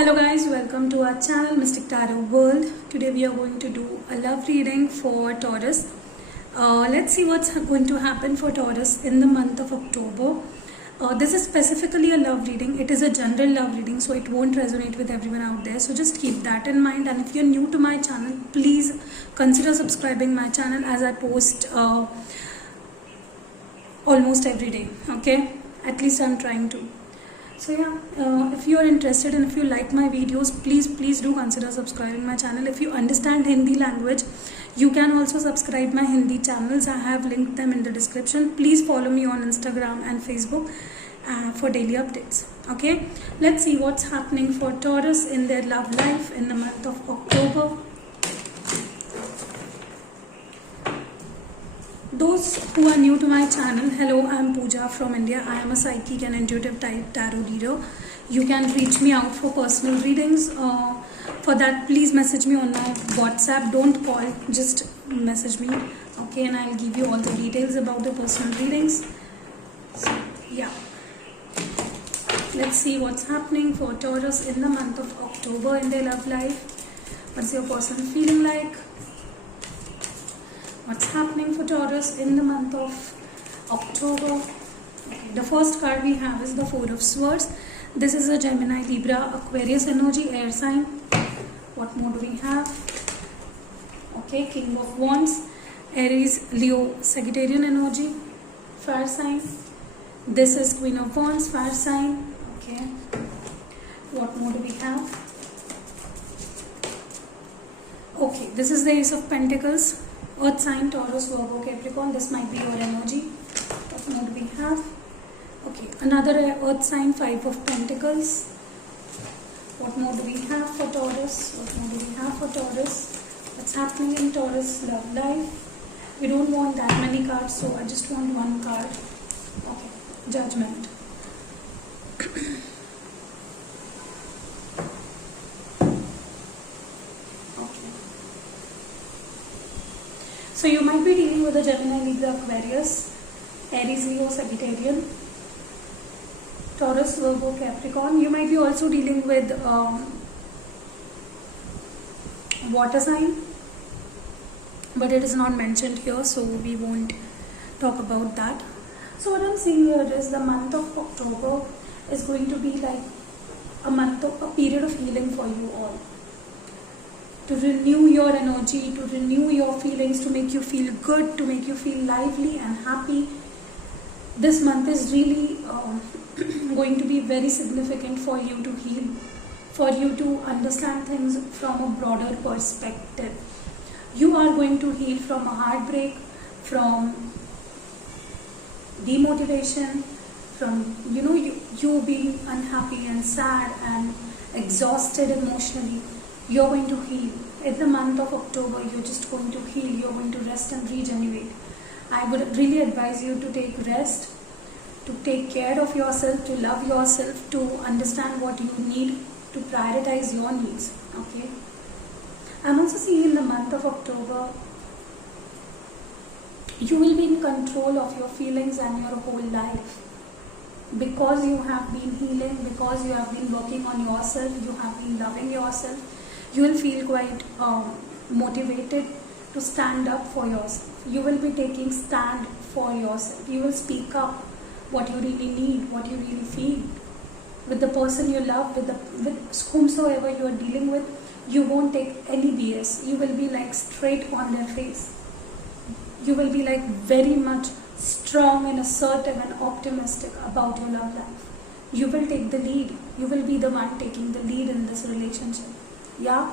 Hello guys, welcome to our channel Mystic Tarot World. Today we are going to do a love reading for Taurus. Let's see what's going to happen for Taurus in the month of October. This is specifically a love reading. It is a general love reading, so it won't resonate with everyone out there. So just keep that in mind. And if you're new to my channel, please consider subscribing my channel as I post almost every day. Okay, at least I'm trying to. So yeah, if you are interested and if you like my videos, please do consider subscribing my channel. If you understand Hindi language, you can also subscribe my Hindi channels. I have linked them in the description. Please follow me on Instagram and Facebook for daily updates. Okay, let's see what's happening for Taurus in their love life in the month of October. Those who are new to my channel, hello, I am Pooja from India. I am a psychic and intuitive type tarot reader. You can reach me out for personal readings. For that, please message me on my WhatsApp. Don't call, just message me. Okay, and I'll give you all the details about the personal readings. So, yeah. Let's see what's happening for Taurus in the month of October in their love life. What's your person feeling like? What's happening for Taurus in the month of October? Okay, the first card we have is the Four of Swords. This is a Gemini, Libra, Aquarius energy, air sign. What more do we have? Okay, King of Wands, Aries, Leo, Sagittarian energy, fire sign. This is Queen of Wands, fire sign. Okay, what more do we have? Okay, this is the Ace of Pentacles. Earth sign, Taurus, Virgo, Capricorn. This might be your energy. What more do we have? Okay, another earth sign, Five of Pentacles. What more do we have for Taurus? What more do we have for Taurus? What's happening in Taurus love life? We don't want that many cards, so I just want one card. Okay, Judgment. So you might be dealing with a Gemini, Libra, Aquarius, Aries, Leo, Sagittarian, Taurus, Virgo, Capricorn. You might be also dealing with water sign, but it is not mentioned here, so we won't talk about that. So what I'm seeing here is the month of October is going to be like a period of healing for you all. To renew your energy, to renew your feelings, to make you feel good, to make you feel lively and happy. This month is really going to be very significant for you to heal, for you to understand things from a broader perspective. You are going to heal from a heartbreak, from demotivation, from you being unhappy and sad and exhausted emotionally. You're going to heal. In the month of October, you're just going to heal. You're going to rest and regenerate. I would really advise you to take rest, to take care of yourself, to love yourself, to understand what you need, to prioritize your needs. Okay. I'm also seeing in the month of October, you will be in control of your feelings and your whole life. Because you have been healing, because you have been working on yourself, you have been loving yourself, you will feel quite motivated to stand up for yourself. You will be taking stand for yourself. You will speak up what you really need, what you really feel. With the person you love, with whomsoever you are dealing with, you won't take any BS. You will be like straight on their face. You will be like very much strong and assertive and optimistic about your love life. You will take the lead. You will be the one taking the lead in this relationship. Yeah,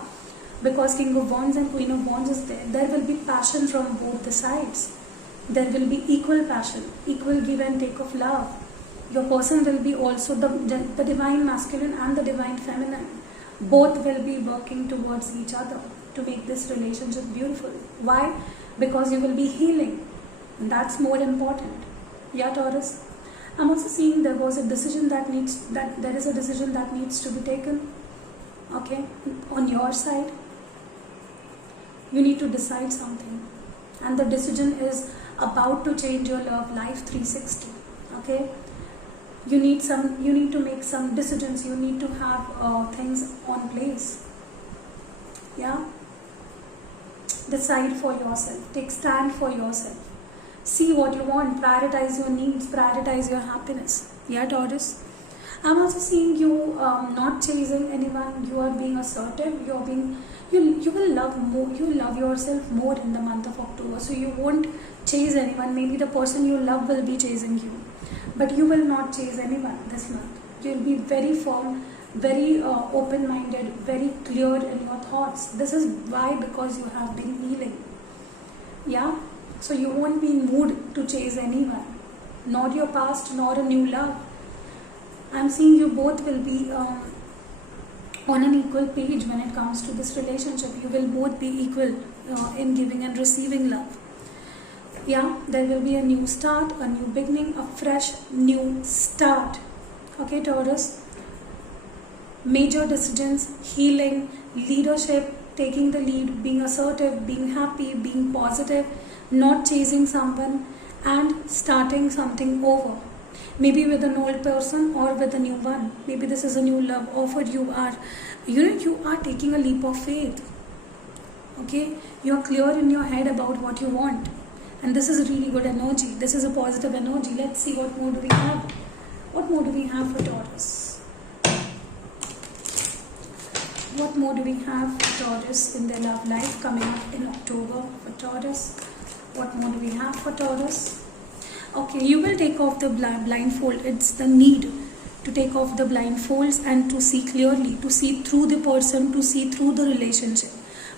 because King of Wands and Queen of Wands is there. There will be passion from both the sides. There will be equal passion, equal give and take of love. Your person will be also the divine masculine and the divine feminine. Both will be working towards each other to make this relationship beautiful. Why? Because you will be healing. And that's more important. Yeah, Taurus. I'm also seeing there is a decision that needs to be taken. Okay, on your side, you need to decide something, and the decision is about to change your love life 360. Okay, You need to make some decisions. You need to have things on place. Yeah. Decide for yourself. Take stand for yourself. See what you want. Prioritize your needs. Prioritize your happiness. Yeah, Taurus. I'm also seeing you not chasing anyone. You are being assertive. You will love more. You will love yourself more in the month of October. So you won't chase anyone. Maybe the person you love will be chasing you, but you will not chase anyone this month. You will be very firm, very open-minded, very clear in your thoughts. This is why, because you have been healing. Yeah. So you won't be in mood to chase anyone, not your past, nor a new love. I'm seeing you both will be on an equal page when it comes to this relationship. You will both be equal in giving and receiving love. Yeah, there will be a new start, a new beginning, a fresh new start. Okay, Taurus. Major decisions, healing, leadership, taking the lead, being assertive, being happy, being positive, not chasing someone, and starting something over. Maybe with an old person or with a new one. Maybe this is a new love offered. You are taking a leap of faith. Okay, you are clear in your head about what you want, and this is a really good energy. This is a positive energy. Let's see what more do we have. What more do we have for Taurus? What more do we have for Taurus in their love life coming up in October for Taurus? What more do we have for Taurus? Okay, you will take off the blindfold. It's the need to take off the blindfolds and to see clearly, to see through the person, to see through the relationship.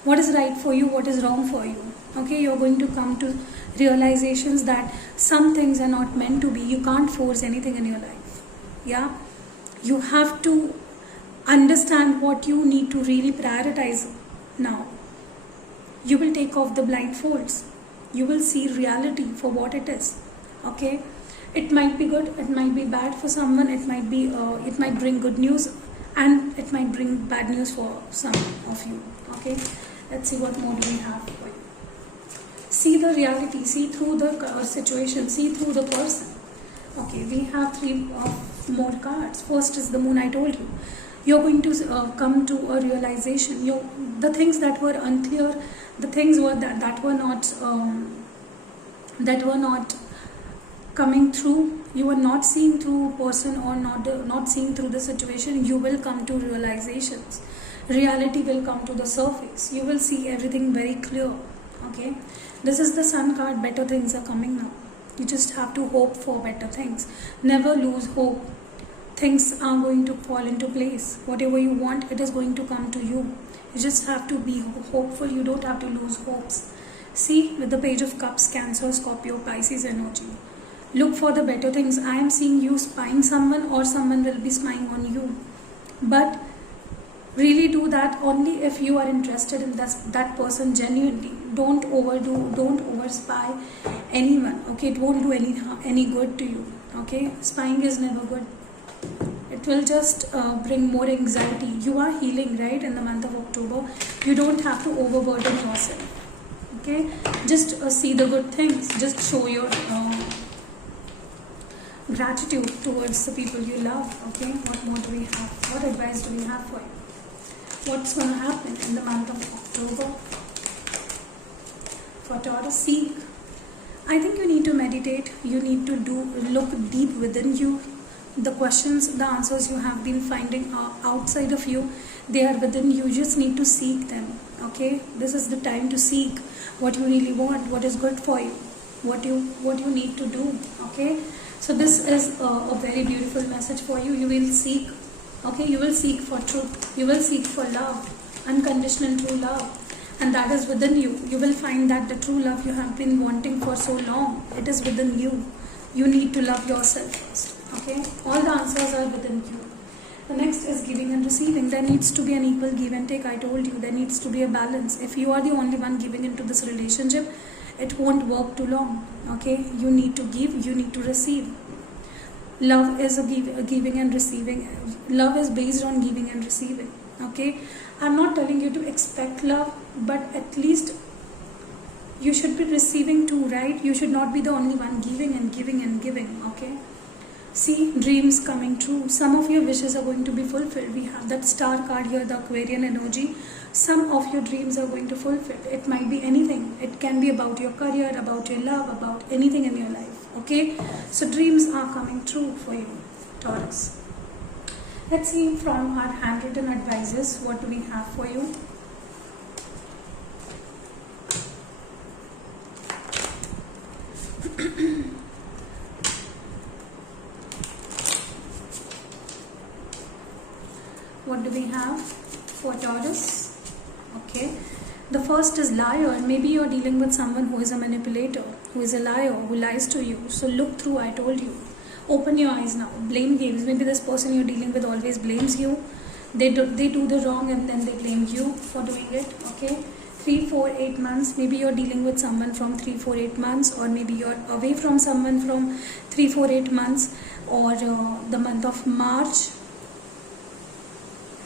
What is right for you, what is wrong for you. Okay, you're going to come to realizations that some things are not meant to be. You can't force anything in your life. Yeah, you have to understand what you need to really prioritize now. You will take off the blindfolds. You will see reality for what it is. Okay, it might be good, it might be bad for someone, it might bring good news, and it might bring bad news for some of you. Okay, let's see what more do we have for you. See the reality, see through the situation, see through the person. Okay, we have 3 more cards. First is the Moon. I told you, you're going to come to a realization. The things that were unclear, the things that were not coming through, you were not seeing through person, or not seeing through the situation. You will come to realizations. Reality will come to the surface. You will see everything very clear. Okay, this is the Sun card. Better things are coming now. You just have to hope for better things. Never lose hope. Things are going to fall into place. Whatever you want, it is going to come to you. You just have to be hopeful. You don't have to lose hopes. See, with the Page of Cups, Cancer, Scorpio, Pisces energy. Look for the better things. I am seeing you spying someone, or someone will be spying on you. But really do that only if you are interested in that person genuinely. Don't overdo, don't overspy anyone. Okay, it won't do any good to you. Okay, spying is never good. It will just bring more anxiety. You are healing, right, in the month of October. You don't have to overburden yourself. Okay, just see the good things. Just show your gratitude towards the people you love. Okay, what more do we have? What advice do we have for you? What's going to happen in the month of October for Taurus? Seek. I think you need to meditate. You need to look deep within you. The questions, the answers you have been finding are outside of you. They are within you. You just need to seek them. Okay, this is the time to seek what you really want, what is good for you, what you need to do. Okay, so this is a very beautiful message for you. You will seek. Okay, you will seek for truth. You will seek for love, unconditional true love, and that is within you. You will find that the true love you have been wanting for so long, it is within you. You need to love yourself first. Okay, all the answers are within you. The next is giving and receiving. There needs to be an equal give and take. I told you, there needs to be a balance. If you are the only one giving into this relationship, it won't work too long. Okay, you need to give, you need to receive. Love is a giving and receiving. Love is based on giving and receiving. Okay, I'm not telling you to expect love, but at least you should be receiving too, right? You should not be the only one giving and giving and giving. Okay, See, dreams coming true. Some of your wishes are going to be fulfilled. We have that star card here, the Aquarian energy. Some of your dreams are going to fulfill. It might be anything. It can be about your career, about your love, about anything in your life. Okay? So dreams are coming true for you, Taurus. Let's see from our handwritten advices, what do we have for you? What do we have for Taurus? Okay. The first is liar. Maybe you're dealing with someone who is a manipulator, who is a liar, who lies to you. So look through, I told you. Open your eyes now. Blame games. Maybe this person you're dealing with always blames you. They do the wrong and then they blame you for doing it. Okay. 3, 4, 8 months. Maybe you're dealing with someone from 3, 4, 8 months, or maybe you're away from someone from 3, 4, 8 months, or the month of March,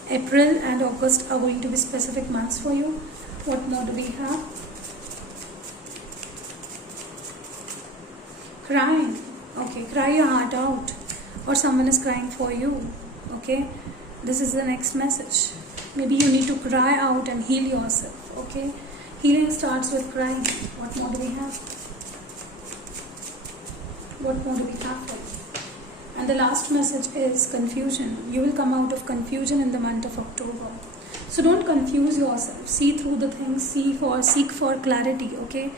April and August are going to be specific months for you. What more do we have? Crying. Okay, cry your heart out, or someone is crying for you. Okay, this is the next message. Maybe you need to cry out and heal yourself. Okay, healing starts with crying. What more do we have? What more do we have for you? And the last message is confusion. You will come out of confusion in the month of October. So don't confuse yourself. See through the things. Seek for clarity. Okay.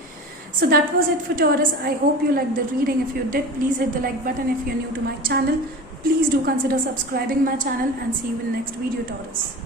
So that was it for Taurus. I hope you liked the reading. If you did, please hit the like button. If you're new to my channel, please do consider subscribing my channel, and see you in the next video, Taurus.